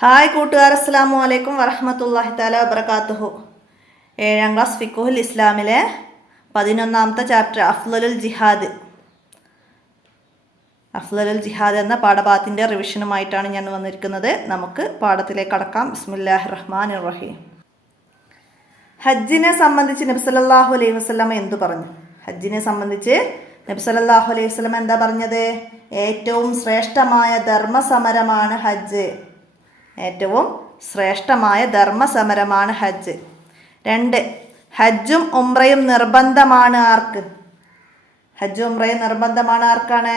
Hi കൂട്ടുകാർ, അസ്സലാമു അലൈക്കും വറഹ്മത്തുള്ളാഹി തആല വബറകാതുഹു. 7ാം ക്ലാസ് ഫിഖ്ഹുൽ ഇസ്ലാമിലെ 11ാമത്തെ ചാപ്റ്റർ അഫ്ളലുൽ ജിഹാദ് എന്ന പാഠഭാഗത്തിൻ്റെ റിവിഷനുമായിട്ടാണ് ഞാൻ വന്നിരിക്കുന്നത്. നമുക്ക് പാഠത്തിലേക്ക് കടക്കാം. ബിസ്മില്ലാഹിർ റഹ്മാനിർ റഹീം. ഹജ്ജിനെ സംബന്ധിച്ച് നബി സല്ലല്ലാഹു അലൈഹി വസല്ലം എന്തു പറഞ്ഞു? ഹജ്ജിനെ സംബന്ധിച്ച് നബി സല്ലല്ലാഹു അലൈഹി വസല്ലം എന്താ പറഞ്ഞത്? ഏറ്റവും ശ്രേഷ്ഠമായ ധർമ്മസമരമാണ് ഹജ്ജ്. ഏറ്റവും ശ്രേഷ്ഠമായ ധർമ്മസമരമാണ് ഹജ്ജ്. 2. ഹജ്ജും ഉംറയും നിർബന്ധമാണ് ആർക്ക്? ഹജ്ജും ഉംറയും നിർബന്ധമാണ് ആർക്കാണ്?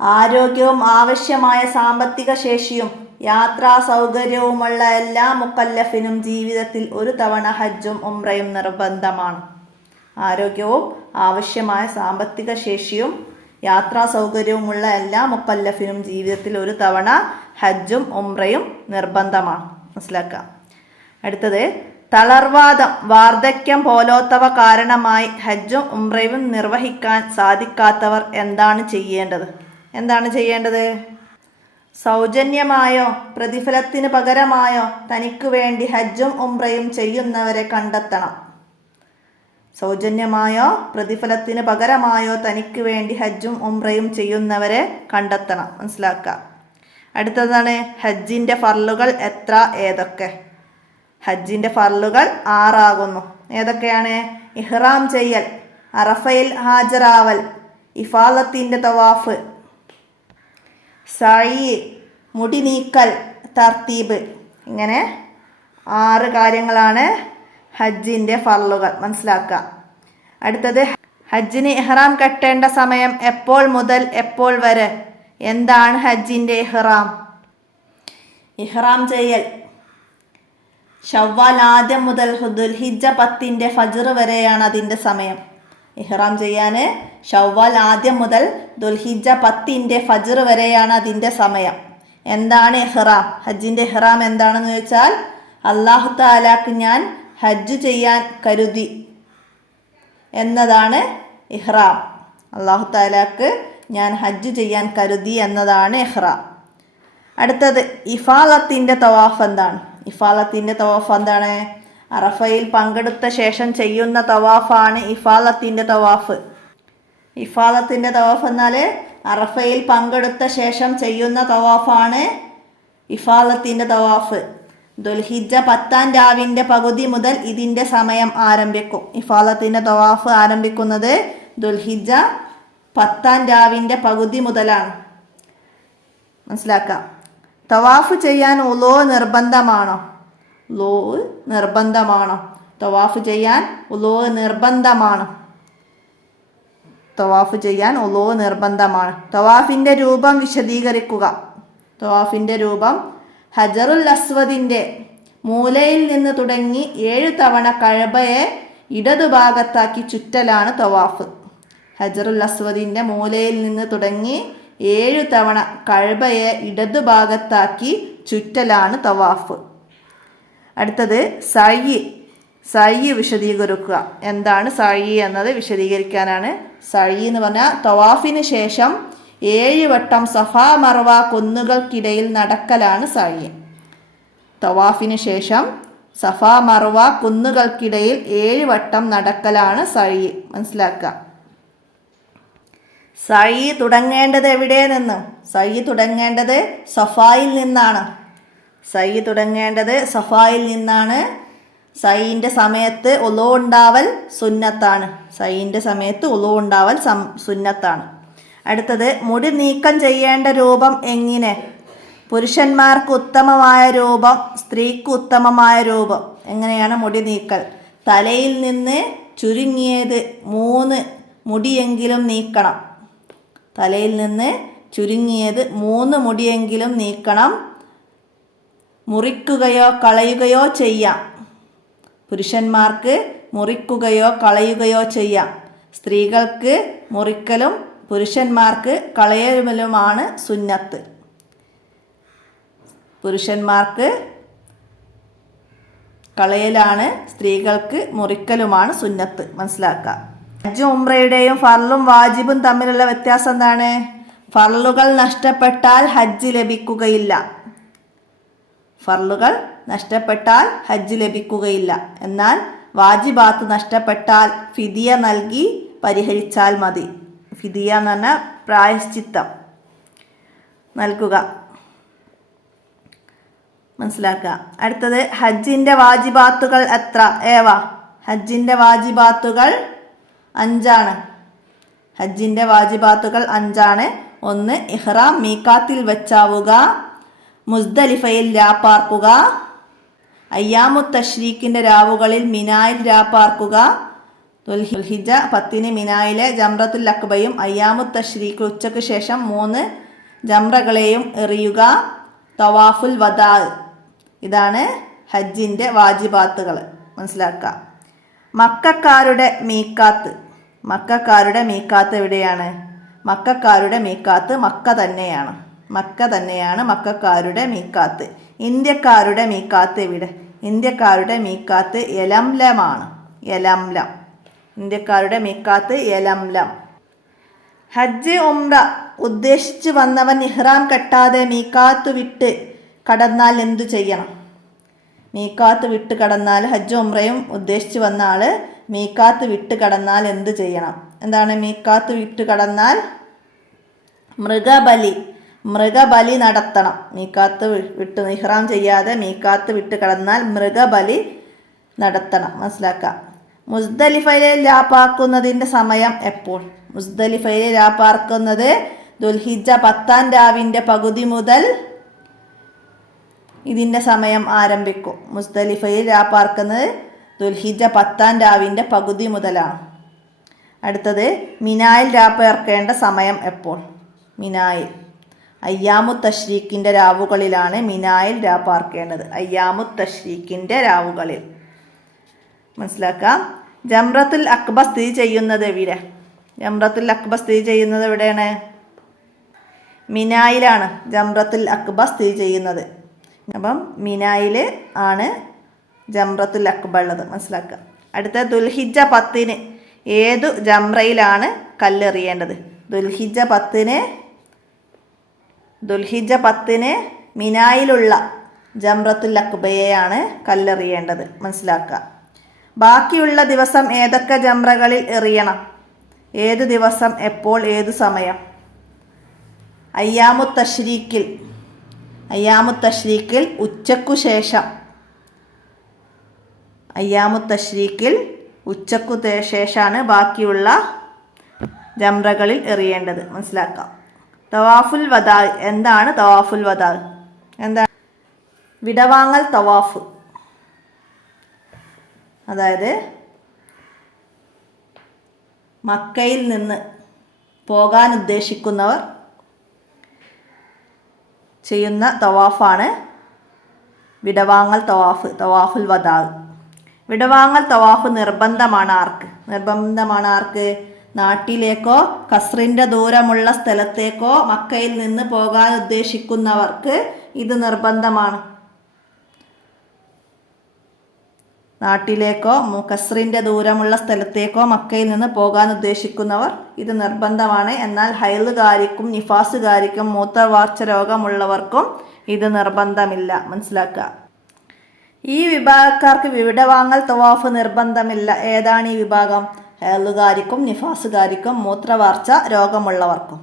ആരോഗ്യവും ആവശ്യമായ സാമ്പത്തിക ശേഷിയും യാത്രാ സൗകര്യവുമുള്ള എല്ലാ മുക്കല്ലഫിനും ജീവിതത്തിൽ ഒരു തവണ ഹജ്ജും ഉംറയും നിർബന്ധമാണ്. ആരോഗ്യവും ആവശ്യമായ സാമ്പത്തിക ശേഷിയും യാത്രാ സൗകര്യവുമുള്ള എല്ലാ മുക്കല്ലഫിനും ജീവിതത്തിൽ ഒരു തവണ ഹജ്ജും ഉംറയും നിർബന്ധമാണ്. മനസ്സിലാക്കാം. അടുത്തത്, തളർവാദം, വാർദ്ധക്യം പോലോത്തവ കാരണമായി ഹജ്ജും ഉംറയും നിർവഹിക്കാൻ സാധിക്കാത്തവർ എന്താണ് ചെയ്യേണ്ടത്? സൗജന്യമായോ പ്രതിഫലത്തിന് പകരമായോ തനിക്ക് വേണ്ടി ഹജ്ജും ഉംറയും ചെയ്യുന്നവരെ കണ്ടെത്തണം. സൗജന്യമായോ പ്രതിഫലത്തിന് പകരമായോ തനിക്ക് വേണ്ടി ഹജ്ജും ഉംറയും ചെയ്യുന്നവരെ കണ്ടെത്തണം. മനസ്സിലാക്കുക. അടുത്തതാണ്, ഹജ്ജിൻ്റെ ഫർളുകൾ ഏതൊക്കെ? ഹജ്ജിൻ്റെ ഫർളുകൾ 6 ആകുന്നു. ഏതൊക്കെയാണ്? ഇഹ്റാം ചെയ്യൽ, അറഫയിൽ ഹാജരാവൽ, ഇഫാദത്തിൻ്റെ തവാഫ്, സഈ, മുടി നീക്കൽ, തർത്തീബ്. ഇങ്ങനെ 6 കാര്യങ്ങളാണ് ഹജ്ജിൻ്റെ ഫർളുകൾ. മനസ്സിലാക്കുക. അടുത്തത്, ഹജ്ജിന് ഇഹ്റാം കെട്ടേണ്ട സമയം എപ്പോൾ മുതൽ എപ്പോൾ വരെ? എന്താണ് ഹജ്ജിൻ്റെ ഇഹ്റാം? ഇഹ്റാം ചെയ്യൽ ശവ്വാൽ ആദ്യം മുതൽ ദുൽഹിജ്ജ 10 ഫജ്ർ വരെയാണ് അതിൻ്റെ സമയം. ഇഹ്റാം ചെയ്യാൻ ശവ്വാൽ ആദ്യം മുതൽ ദുൽഹിജ്ജ 10 ഫജ്ർ വരെയാണ് അതിൻ്റെ സമയം. എന്താണ് ഇഹ്റാം? ഹജ്ജിൻ്റെ ഇഹ്റാം എന്താണെന്ന് ചോദിച്ചാൽ, അല്ലാഹു തആലാക്ക് ഞാൻ ഹജ്ജ് ചെയ്യാൻ കരുതി എന്നതാണ് ഇഹ്റാം. അല്ലാഹു തആലാക്ക് ഞാൻ ഹജ്ജ് ചെയ്യാൻ കരുതി എന്നതാണ് ഇഹ്റാം. അടുത്തത്, ഇഫാദത്തിൻ്റെ തവാഫ് എന്താണ്? ഇഫാദത്തിൻ്റെ തവാഫ് എന്താണ്? അറഫയിൽ പങ്കെടുത്ത ശേഷം ചെയ്യുന്ന തവാഫാണ് ഇഫാദത്തിൻ്റെ തവാഫ്. ഇഫാദത്തിൻ്റെ തവാഫ് എന്നാൽ അറഫയിൽ പങ്കെടുത്ത ശേഷം ചെയ്യുന്ന തവാഫാണ് ഇഫാദത്തിൻ്റെ തവാഫ്. ദുൽഹിജ്ജ 10 രാവിൻ്റെ പകുതി മുതൽ ഇതിൻ്റെ സമയം ആരംഭിക്കും. ഇഫാദത്തിൻ്റെ തവാഫ് ആരംഭിക്കുന്നത് ദുൽഹിജ്ജ 10 രാവിൻ്റെ പകുതി മുതലാണ്. മനസ്സിലാക്കാം. തവാഫ് ചെയ്യാൻ ഉളൂ നിർബന്ധമാണോ? തവാഫ് ചെയ്യാൻ ഉളൂ നിർബന്ധമാണ്. തവാഫിൻ്റെ രൂപം വിശദീകരിക്കുക. തവാഫിൻ്റെ രൂപം ഹജറുൽ അസ്വദിൻ്റെ മൂലയിൽ നിന്ന് തുടങ്ങി 7 തവണ കഅബയെ ഇടതുഭാഗത്താക്കി ചുറ്റലാണ് തവാഫ്. ഹജറുൽ അസ്വദിൻ്റെ മൂലയിൽ നിന്ന് തുടങ്ങി 7 തവണ കഅബയെ ഇടതുഭാഗത്താക്കി ചുറ്റലാണ് തവാഫ്. അടുത്തത്, സഈ വിശദീകരിക്കുക. എന്താണ് സഈ എന്നത് വിശദീകരിക്കാനാണ്. സഈ എന്ന് പറഞ്ഞാൽ തവാഫിന് ശേഷം 7 വട്ടം സഫാ മർവ കുന്നുകൾക്കിടയിൽ നടക്കലാണ് സഈ. തവാഫിന് ശേഷം സഫാ മർവ കുന്നുകൾക്കിടയിൽ 7 വട്ടം നടക്കലാണ് സഈ. മനസ്സിലാക്കുക. സഈ തുടങ്ങേണ്ടത് എവിടെ നിന്ന്? സഈ തുടങ്ങേണ്ടത് സഫായിൽ നിന്നാണ്. സഈൻ്റെ സമയത്ത് ഉളൂ ഉണ്ടാവൽ സുന്നത്താണ്. അടുത്തത്, മുടി നീക്കം ചെയ്യേണ്ട രൂപം എങ്ങനെ? പുരുഷന്മാർക്ക് ഉത്തമമായ രൂപം, സ്ത്രീക്ക് ഉത്തമമായ രൂപം. എങ്ങനെയാണ് മുടി നീക്കൽ? തലയിൽ നിന്ന് ചുരുങ്ങിയത് 3 മുടിയെങ്കിലും നീക്കണം. മുറിക്കുകയോ കളയുകയോ ചെയ്യാം. പുരുഷന്മാർക്ക് മുറിക്കുകയോ കളയുകയോ ചെയ്യാം. സ്ത്രീകൾക്ക് മുറിക്കലും പുരുഷന്മാർക്ക് കളയലുമാണ് സുന്നത്ത്. പുരുഷന്മാർക്ക് കളയലാണ്, സ്ത്രീകൾക്ക് മുറിക്കലുമാണ് സുന്നത്ത്. മനസ്സിലാക്കുക. ഹജ്ജും ഉംറയുടെയും ഫർളും വാജിബും തമ്മിലുള്ള വ്യത്യാസം എന്താണ്? ഫർളുകൾ നഷ്ടപ്പെട്ടാൽ ഹജ്ജ് ലഭിക്കുകയില്ല. ഫർളുകൾ നഷ്ടപ്പെട്ടാൽ ഹജ്ജ് ലഭിക്കുകയില്ല. എന്നാൽ വാജിബാത്ത് നഷ്ടപ്പെട്ടാൽ ഫിദിയ നൽകി പരിഹരിച്ചാൽ മതി. ഫിദിയ എന്ന് പറഞ്ഞാൽ പ്രായശ്ചിത്തം നൽകുക. മനസ്സിലാക്കുക. അടുത്തത് ഹജ്ജിൻ്റെ വാജിബാത്തുകൾ എത്ര? ഹജ്ജിൻ്റെ വാജിബാത്തുകൾ 5 ഹജ്ജിൻ്റെ വാജിബാത്തുകൾ 5. 1. ഇഹ്റാം മീഖാത്തിൽ വെച്ചാവുക. മുസ്ദലിഫയിൽ രാപ്പാർക്കുക. അയ്യാമു തശ്രീക്കിൻ്റെ രാവുകളിൽ മിനായിൽ രാപ്പാർക്കുക. ദുൽഹിജ്ജ 10 മിനായിലെ ജംറത്തുൽ അക്ബയും അയ്യാമു തശ്രീക്ക് ഉച്ചയ്ക്ക് ശേഷം 3 ജംറകളെയും എറിയുക. തവാഫുൽ വദാ. ഇതാണ് ഹജ്ജിൻ്റെ വാജിബാത്തുകൾ. മനസ്സിലാക്കുക. മക്കക്കാരുടെ മീക്കാത്ത്. മക്കക്കാരുടെ മീക്കാത്ത് എവിടെയാണ്? മക്കക്കാരുടെ മീക്കാത്ത് മക്ക തന്നെയാണ്. മക്ക തന്നെയാണ് മക്കക്കാരുടെ മീക്കാത്ത്. ഇന്ത്യക്കാരുടെ മീക്കാത്ത് എവിടെ? ഇന്ത്യക്കാരുടെ മീക്കാത്ത് യലംലമാണ്. യലംലം. ഇന്ത്യക്കാരുടെ മീക്കാത്ത് യലംലം. ഹജ്ജ് ഉംറ ഉദ്ദേശിച്ച് വന്നവൻ ഇഹ്റാം കെട്ടാതെ മീക്കാത്ത് വിട്ട് കടന്നാൽ എന്തു ചെയ്യണം? മീക്കാത്ത് വിട്ട് കടന്നാൽ, ഹജ്ജ് ഉംറയും ഉദ്ദേശിച്ച് വന്ന ആൾ മീക്കാത്ത് വിട്ട് കടന്നാൽ എന്ത് ചെയ്യണം? എന്താണ് മീക്കാത്ത് വിട്ട് കടന്നാൽ? മൃഗബലി നടത്തണം. മീക്കാത്ത് വിട്ട് ഇഹ്റാം ചെയ്യാതെ മീക്കാത്ത് വിട്ട് കടന്നാൽ മൃഗബലി നടത്തണം. മനസ്സിലാക്കാം. മുസ്ദലിഫയിൽ രാപ്പാർക്കുന്നതിൻ്റെ സമയം എപ്പോൾ? മുസ്ദലിഫയിൽ രാപ്പാർക്കുന്നത് ദുൽഹിജ്ജ 10-ാം രാവിൻ്റെ പകുതി മുതൽ ഇതിൻ്റെ സമയം ആരംഭിക്കും. മുസ്ദലിഫയിൽ രാപ്പാർക്കുന്നത് ദുൽഹിജ്ജ 10-ാം രാവിൻ്റെ പകുതി മുതലാണ്. അടുത്തത് മിനായിൽ രാപ്പാർക്കേണ്ട സമയം എപ്പോൾ? മിനായിൽ അയ്യാമു തശ്രീക്കിൻ്റെ രാവുകളിലാണ് മിനായിൽ രാപ്പാർക്കേണ്ടത്. അയ്യാമു തശ്രീക്കിൻ്റെ രാവുകളിൽ. മനസ്സിലാക്കാം. ജംറത്തുൽ അക്ബ സ്ഥിതി ചെയ്യുന്നത് എവിടെ? ജംറത്തുൽ അക്ബ സ്ഥിതി ചെയ്യുന്നത് എവിടെയാണ്? മിനായിലാണ് ജംറത്തുൽ അക്ബ സ്ഥിതി ചെയ്യുന്നത്. അപ്പം മിനായിൽ ആണ് ജംറത്തുൽ അക്ബ ഉള്ളത്. മനസ്സിലാക്കുക. അടുത്ത ദുൽഹിജ്ജ 10-ന് ഏതു ജംറയിലാണ് കല്ലെറിയേണ്ടത്? ദുൽഹിജ്ജ 10-ന് മിനായിലുള്ള ജംറത്തുൽ അക്ബയെയാണ് കല്ലെറിയേണ്ടത്. മനസ്സിലാക്കുക. ബാക്കിയുള്ള ദിവസം ഏതൊക്കെ ജംറകളിൽ എറിയണം? ഏതു ദിവസം, എപ്പോൾ, ഏതു സമയം? അയ്യാമു തശ്രീക്കിൽ ഉച്ചക്കു ശേഷം. അയ്യാമു തശ്രീക്കിൽ ഉച്ചക്കു ശേഷമാണ് ബാക്കിയുള്ള ജംറകളിൽ എറിയേണ്ടത്. മനസ്സിലാക്കാം. തവാഫുൽ വദാ. എന്താണ് തവാഫുൽ വദാ? എന്താണ്? വിടവാങ്ങൽ തവാഫ്. അതായത് മക്കയിൽ നിന്ന് പോകാൻ ഉദ്ദേശിക്കുന്നവർ ചെയ്യുന്ന തവാഫാണ് വിടവാങ്ങൽ തവാഫ്, തവാഫുൽ വദാ. വിടവാങ്ങൽ തവാഫ് നിർബന്ധമാണ് ആർക്ക്? നാട്ടിലേക്കോ കസ്റിൻ്റെ ദൂരമുള്ള സ്ഥലത്തേക്കോ മക്കയിൽ നിന്ന് പോകാൻ ഉദ്ദേശിക്കുന്നവർക്ക് ഇത് നിർബന്ധമാണ്. നാട്ടിലേക്കോ കസ്റിൻ്റെ ദൂരമുള്ള സ്ഥലത്തേക്കോ മക്കയിൽ നിന്ന് പോകാൻ ഉദ്ദേശിക്കുന്നവർ ഇത് നിർബന്ധമാണ്. എന്നാൽ ഹൈലുകാരിക്കും നിഫാസുകാരിക്കും മൂത്രവാർച്ച രോഗമുള്ളവർക്കും ഇത് നിർബന്ധമില്ല. മനസ്സിലാക്കുക. ഈ വിഭാഗക്കാർക്ക് വിടവാങ്ങൽ തവാഫ് നിർബന്ധമില്ല. ഏതാണ് ഈ വിഭാഗം? ഹൈലുകാരിക്കും നിഫാസുകാരിക്കും മൂത്രവാർച്ച രോഗമുള്ളവർക്കും.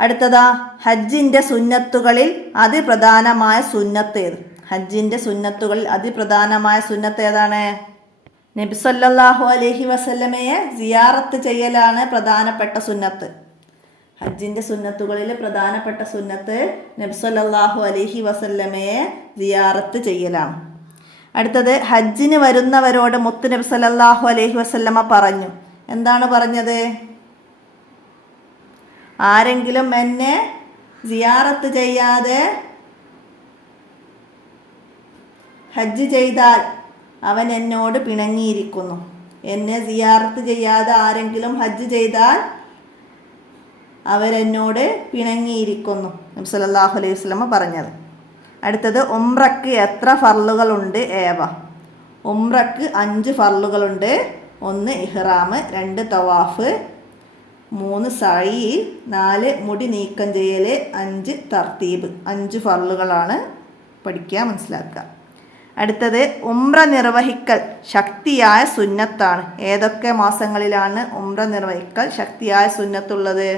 അടുത്തതാ ഹജ്ജിൻ്റെ സുന്നത്തുകളിൽ അതിപ്രധാനമായ സുന്നത്ത് ഏത്? ഹജ്ജിൻ്റെ സുന്നത്തുകളിൽ അതിപ്രധാനമായ സുന്നത്ത് ഏതാണ്? നബി സല്ലല്ലാഹു അലൈഹി വസല്ലമയെ സിയാറത്ത് ചെയ്യലാണ് പ്രധാനപ്പെട്ട സുന്നത്ത്. ഹജ്ജിൻ്റെ സുന്നത്തുകളിൽ പ്രധാനപ്പെട്ട സുന്നത്ത് നബി സല്ലല്ലാഹു അലൈഹി വസല്ലമയെ സിയാറത്ത് ചെയ്യലാണ്. അടുത്തത് ഹജ്ജിന് വരുന്നവരോട് മുത്ത് നബി സല്ലല്ലാഹു അലൈഹി വസല്ലമ പറഞ്ഞു. എന്താണ് പറഞ്ഞത്? ആരെങ്കിലും എന്നെ സിയാറത്ത് ചെയ്യാതെ ഹജ്ജ് ചെയ്താൽ അവൻ എന്നോട് പിണങ്ങിയിരിക്കുന്നു. എന്നെ സിയാറത്ത് ചെയ്യാതെ ആരെങ്കിലും ഹജ്ജ് ചെയ്താൽ അവരെന്നോട് പിണങ്ങിയിരിക്കുന്നു. നബി സല്ലല്ലാഹു അലൈഹി വസല്ലമ പറഞ്ഞത്. അടുത്തത് ഉംറക്ക് എത്ര ഫർളുകളുണ്ട്? ഉംറക്ക് 5 ഫർളുകളുണ്ട്. 1 ഇഹ്റാം, 2 തവാഫ്, 3 സഈ, 4 മുടി നീക്കം ചെയ്യൽ, 5 തർത്തീബ്. 5 ഫർളുകളാണ് പഠിക്കുക, മനസ്സിലാക്കുക. അടുത്തത് ഉംറ നിർവഹിക്കൽ ശക്തിയായ സുന്നത്താണ്. ഏതൊക്കെ മാസങ്ങളിലാണ് ഉംറ നിർവഹിക്കൽ ശക്തിയായ സുന്നത്തുള്ളത്?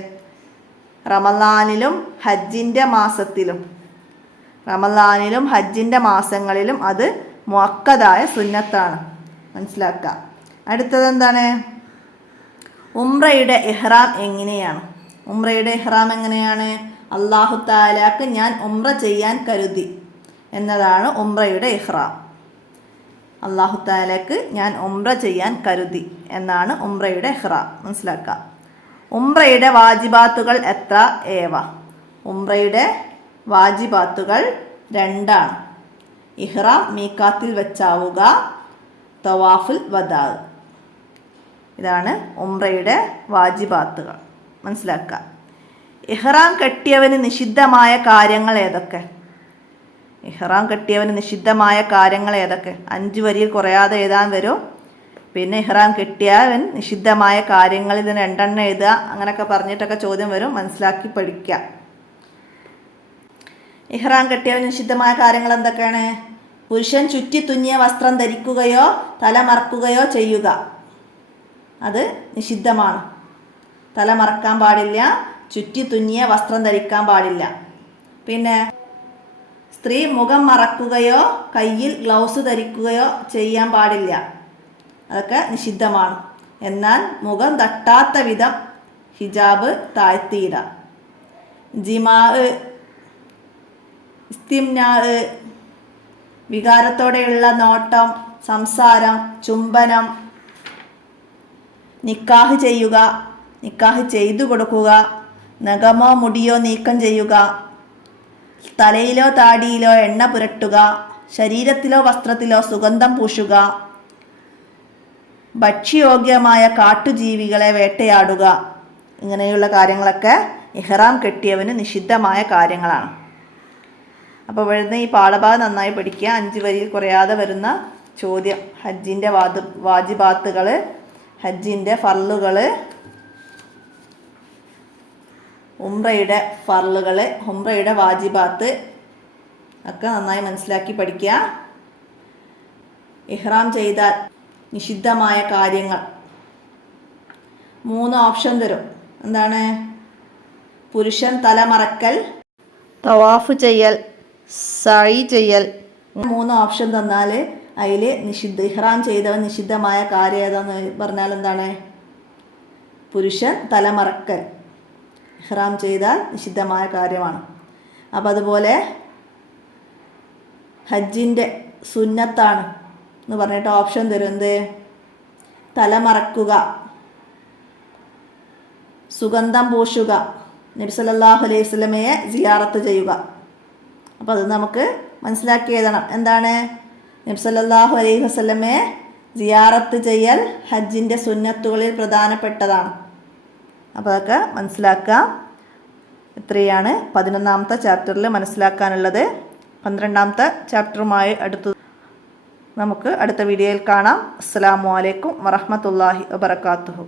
റമളാനിലും ഹജ്ജിൻ്റെ മാസത്തിലും. റമളാനിലും ഹജ്ജിൻ്റെ മാസങ്ങളിലും അത് മുഅക്കദായ സുന്നത്താണ്, മനസ്സിലാക്കുക. അടുത്തത് എന്താണ്? ഉംറയുടെ ഇഹ്റാം എങ്ങനെയാണ്? ഉംറയുടെ ഇഹ്റാം എങ്ങനെയാണ്? അല്ലാഹു തആലാക്ക് ഞാൻ ഉംറ ചെയ്യാൻ കരുതി എന്നതാണ് ഉംറയുടെ ഇഹ്റാം. അല്ലാഹു തആലാക്ക് ഞാൻ ഉംറ ചെയ്യാൻ കരുതി എന്നാണ് ഉംറയുടെ ഇഹ്റാം, മനസ്സിലാക്കുക. ഉംറയുടെ വാജിബാത്തുകൾ എത്ര? ഏവ. ഉംറയുടെ വാജിബാത്തുകൾ 2 ആണ്. ഇഹ്റാം മീഖാത്തിൽ വെച്ചാവുക, തവാഫുൽ വദാ. ഇതാണ് ഉംറയുടെ വാജിബാത്തുകൾ, മനസ്സിലാക്കുക. ഇഹ്റാം കെട്ടിയവന് നിഷിദ്ധമായ കാര്യങ്ങൾ ഏതൊക്കെ? ഇഹ്റാം കെട്ടിയവന് നിഷിദ്ധമായ കാര്യങ്ങൾ ഏതൊക്കെ? 5 വരിയിൽ കുറയാതെ എഴുതാൻ വരും. പിന്നെ ഇഹ്റാം കെട്ടിയവൻ നിഷിദ്ധമായ കാര്യങ്ങളിൽ നിന്ന് 2 എണ്ണം എഴുതുക, അങ്ങനെയൊക്കെ പറഞ്ഞിട്ടൊക്കെ ചോദ്യം വരും, മനസ്സിലാക്കി പഠിക്കുക. ഇഹ്റാം കെട്ടിയവൻ നിഷിദ്ധമായ കാര്യങ്ങൾ എന്തൊക്കെയാണ്? പുരുഷൻ ചുറ്റി തുന്നിയ വസ്ത്രം ധരിക്കുകയോ തലമറക്കുകയോ ചെയ്യുക, അത് നിഷിദ്ധമാണ്. തലമറക്കാൻ പാടില്ല, ചുറ്റി തുന്നിയ വസ്ത്രം ധരിക്കാൻ പാടില്ല. പിന്നെ സ്ത്രീ മുഖം മറക്കുകയോ കയ്യിൽ ഗ്ലൗസ് ധരിക്കുകയോ ചെയ്യാൻ പാടില്ല, അതൊക്കെ നിഷിദ്ധമാണ്. എന്നാൽ മുഖം തട്ടാത്ത വിധം ഹിജാബ് താഴ്ത്തിയിടാം. ജിമാ, ഇസ്തിംനാ, വികാരത്തോടെയുള്ള നോട്ടം, സംസാരം, ചുംബനം, നിക്കാഹ് ചെയ്യുക, നിക്കാഹ് ചെയ്തു കൊടുക്കുക, നഖമോ മുടിയോ നീക്കം ചെയ്യുക, തലയിലോ താടിയിലോ എണ്ണ പുരട്ടുക, ശരീരത്തിലോ വസ്ത്രത്തിലോ സുഗന്ധം പൂശുക, ഭക്ഷ്യയോഗ്യമായ കാട്ടുജീവികളെ വേട്ടയാടുക, ഇങ്ങനെയുള്ള കാര്യങ്ങളൊക്കെ ഇഹ്റാം കെട്ടിയവന് നിഷിദ്ധമായ കാര്യങ്ങളാണ്. അപ്പോൾ വരുന്ന ഈ പാഠഭാഗം നന്നായി പഠിക്കുക. 5 വരിയിൽ കുറയാതെ വരുന്ന ചോദ്യം: ഹജ്ജിൻ്റെ വാജിബാത്തുകൾ, ഹജ്ജിൻ്റെ ഫർളുകൾ, ഉംറയുടെ ഫർളുകൾ, ഉംറയുടെ വാജിബാത്ത് ഒക്കെ നന്നായി മനസ്സിലാക്കി പഠിക്കുക. ഇഹ്റാം ചെയ്താൽ നിഷിദ്ധമായ കാര്യങ്ങൾ 3 ഓപ്ഷൻ തരും. എന്താണ്? പുരുഷൻ തലമറക്കൽ, തവാഫ് ചെയ്യൽ, സഈ ചെയ്യൽ. 3 ഓപ്ഷൻ തന്നാൽ അതിൽ ഇഹ്റാം ചെയ്തവൻ നിഷിദ്ധമായ കാര്യം ഏതാന്ന് പറഞ്ഞാൽ എന്താണ്? പുരുഷൻ തലമറക്കൽ ഇഹ്റാം ചെയ്താൽ നിഷിദ്ധമായ കാര്യമാണ്. അപ്പം അതുപോലെ ഹജ്ജിൻ്റെ സുന്നത്താണ് എന്ന് പറഞ്ഞിട്ട് ഓപ്ഷൻ തരും. എന്ത്? തലമറക്കുക, സുഗന്ധം പൂശുക, നബി സല്ലല്ലാഹു അലൈഹി വസല്ലമയെ സിയാറത്ത് ചെയ്യുക. അപ്പോൾ അത് നമുക്ക് മനസ്സിലാക്കി എഴുതണം. എന്താണ്? നബി സല്ലല്ലാഹു അലൈഹി വസല്ലമയെ സിയാറത്ത് ചെയ്യൽ ഹജ്ജിൻ്റെ സുന്നത്തുകളിൽ പ്രധാനപ്പെട്ടതാണ്. അപ്പോൾ അതൊക്കെ മനസ്സിലാക്കുക. ഇത്രയാണ് 11ാമത്തെ ചാപ്റ്ററിൽ മനസ്സിലാക്കാനുള്ളത്. 12ാമത്തെ ചാപ്റ്ററുമായി നമുക്ക് അടുത്ത വീഡിയോയിൽ കാണാം. അസ്സലാമു അലൈക്കും വറഹ്മത്തുള്ളാഹി വബറകാതുഹു.